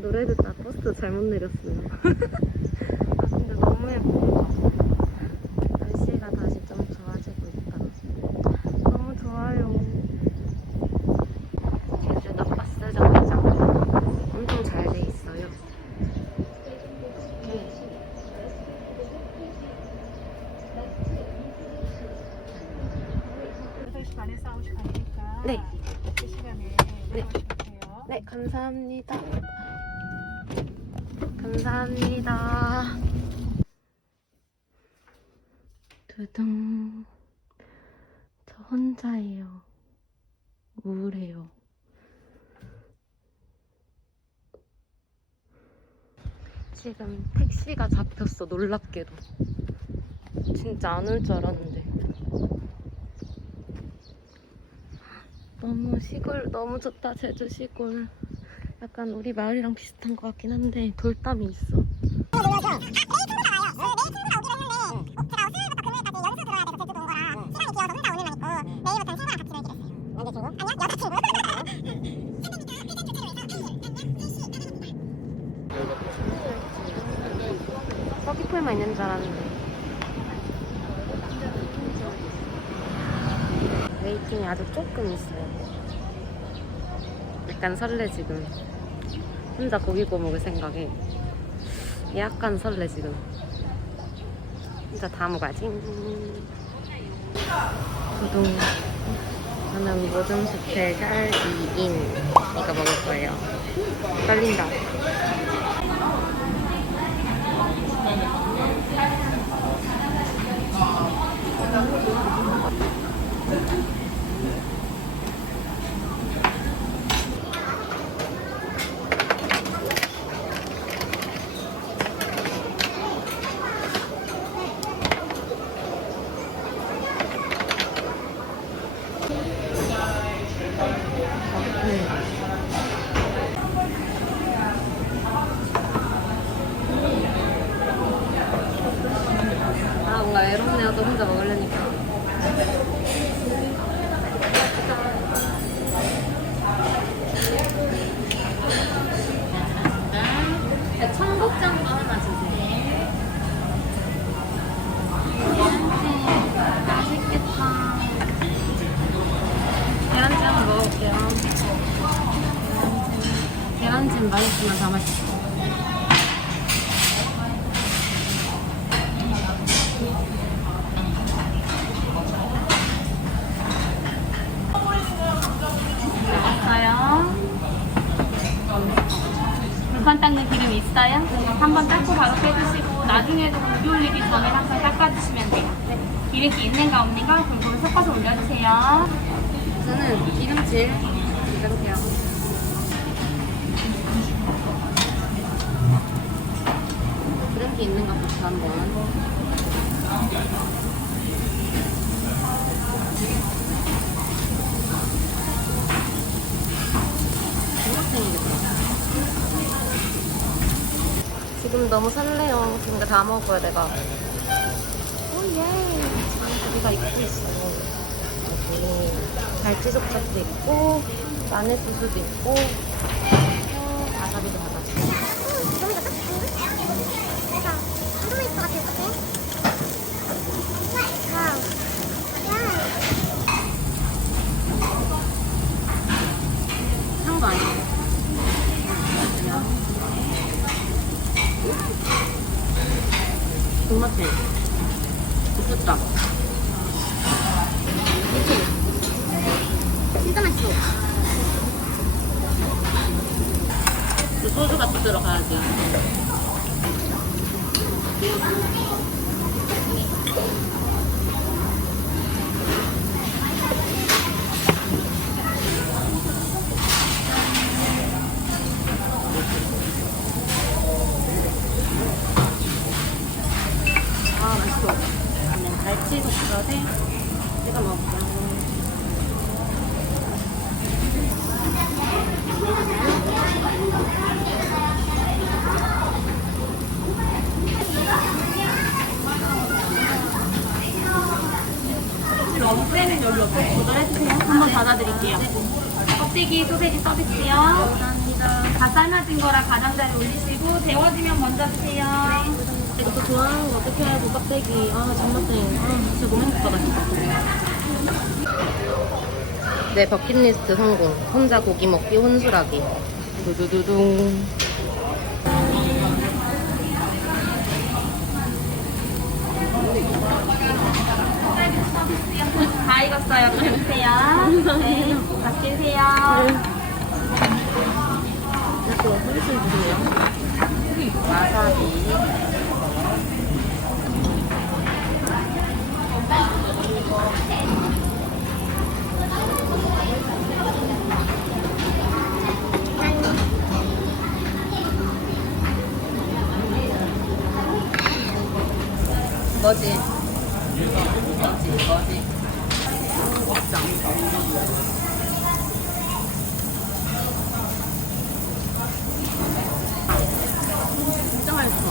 노래 듣다 버스 잘못 내렸어요. 아 근데 너무 예쁘다. 날씨가 다시 좀 좋아지고 있다. 너무 좋아요. 제주도 버스 정류장 엄청 잘 돼 있어요. 가니까 네. 네. 나오시면 네, 감사합니다. 감사합니다. 두둥. 저 혼자예요. 우울해요. 지금 택시가 잡혔어, 놀랍게도. 진짜 안 올 줄 알았는데. 너무 시골 너무 좋다 제주 시골 약간 우리 마을이랑 비슷한 것 같긴 한데 돌담이 있어. 서귀포에만 있는 줄 알았는데. 웨이팅이 아주 조금 있어요 약간 설레 지금. 혼자 고기 구워 먹을 생각에. 약간 설레 지금. 진짜 다 먹어야지. 구동 저는 모든 스페셜 2인. 이거 먹을 거예요. 떨린다 아 뭔가 애롭네요 또 혼자 먹으려니까 청국장도 하나 주세요 맛있겠다 계란찜 한번 먹어볼게요 계란찜 맛있으면 다 맛있어. 불판 닦는 기름 있어요? 한번 닦고 바로 빼주시고 나중에도 고기 올리기 전에 항상 닦아주시면 돼요. 기름기 있는가 없는가 골고루 섞어서 올려주세요. 저는 기름칠 이렇게요. 기름기 있는 것부터 한번. 지금 너무 설레요. 지금 다 먹어요, 내가. 오예. 우리가 입고 있어. 여기 갈치족밥도 있고 마늘 소스도 있고 어, 와사비도 받았어 한거 아니에요 동마테 미쳤다 진짜 맛있어. 그 소주가 또 들어가야지. 아 맛있어. 그냥 갈치 소스에 찍어 먹을게요. 러브에는 여기 옆에 조절해주세요. 한번 닫아드릴게요. 껍데기 소세지 서비스요. 감사합니다. 다 삶아진 거라 가장자리 올리시고 데워지면 먼저 드세요. 이거 저 좋아하는 거 어떻게 알고 껍데기. 아, 장맛탱. 아, 진짜 너무 행복하다, 진짜. 네, 버킷리스트 성공. 혼자 고기 먹기, 혼술하기. 두두두둥. 다 익었어요. 드세요. 네, 밥 드세요. 또 혼술 주세요. 와사비. 뭐지? 뭐지? 뭐지? 먹자. 진짜 맛있어.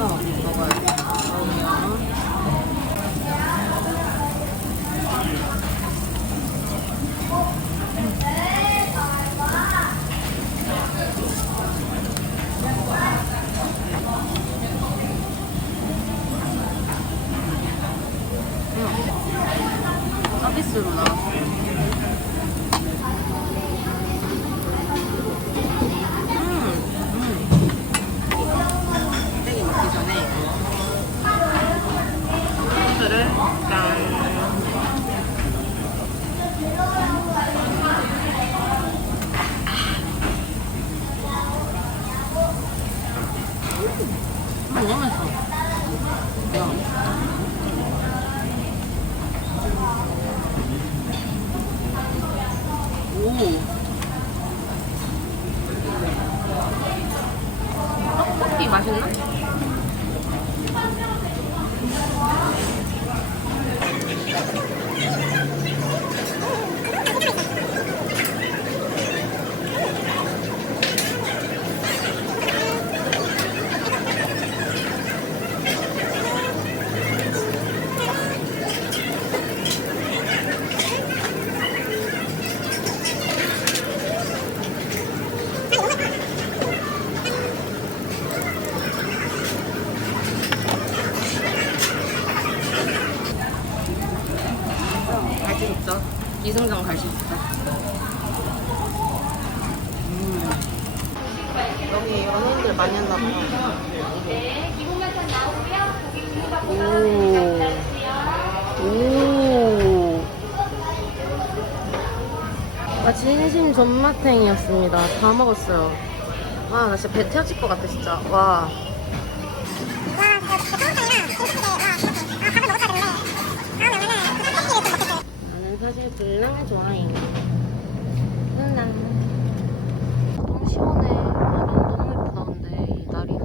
어, 먹어요. 서비스로 나왔어. 음, 음. 떼기 먹기 전에 소스를 짠. 음, 너무 맛있어. 야. 오. 떡볶이 맛있나? 갈수 있어. 이승전 갈수 있어. 음. 여기 연예인들 많이 했나 봐. 오. 오. 아, 진심 존맛탱이었습니다. 다 먹었어요. 와, 나 진짜 배 태워질 것 같아, 진짜. 와. 불량을 좋아해. 불량. 너무 시원해. 아, 너무 예쁘다, 근데, 이 날이.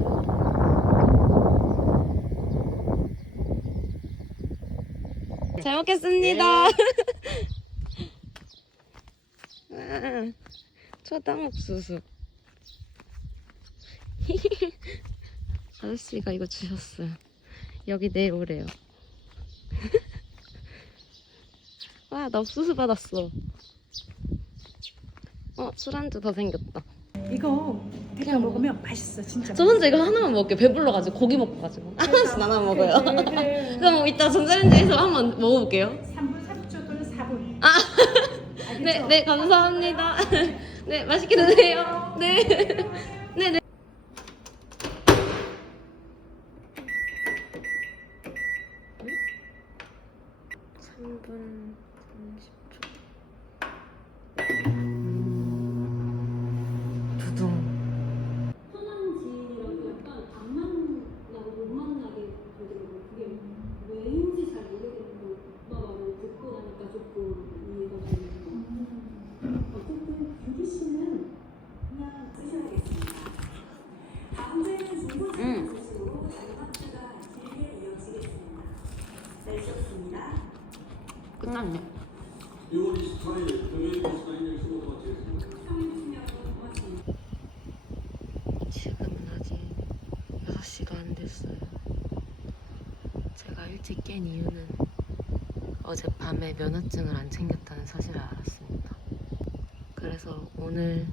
잘 먹겠습니다. 아, 초당 옥수수. 아저씨가 이거 주셨어요. 여기 내려오래요. 와, 나 옥수수 받았어. 어, 술안주 더 생겼다. 이거 그냥 먹으면 맛있어 진짜. 저 혼자 이거 하나만 먹을게요. 배불러가지고 고기 먹어가지고 하나씩 나눠 먹어요. 그래, 그래. 그럼 이따 전자레인지에서 한번 먹어볼게요. 3분 3초 또는 4분. 아? 네, 네, 감사합니다. 네, 맛있게 드세요. 네, 네, 네. 끝났네. 지금은 아직 6시도 안 됐어요. 제가 일찍 깬 이유는 어젯밤에 면허증을 안 챙겼다는 사실을 알았습니다. 그래서 오늘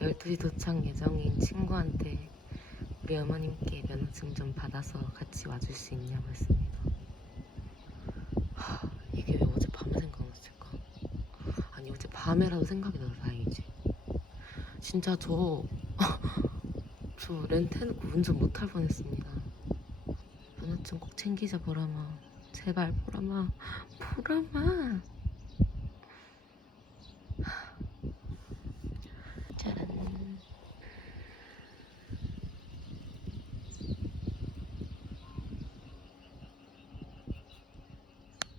12시 도착 예정인 친구한테 우리 어머님께 면허증 좀 받아서 같이 와줄 수 있냐고 했습니다. 하, 이게 왜 어젯밤에 생각났을까? 아니 어젯밤에라도 생각이 나서 다행이지. 진짜 저, 저 렌트 해놓고 운전 못할 뻔했습니다. 면허증 꼭 챙기자 보라마. 제발 보라마. 보라마.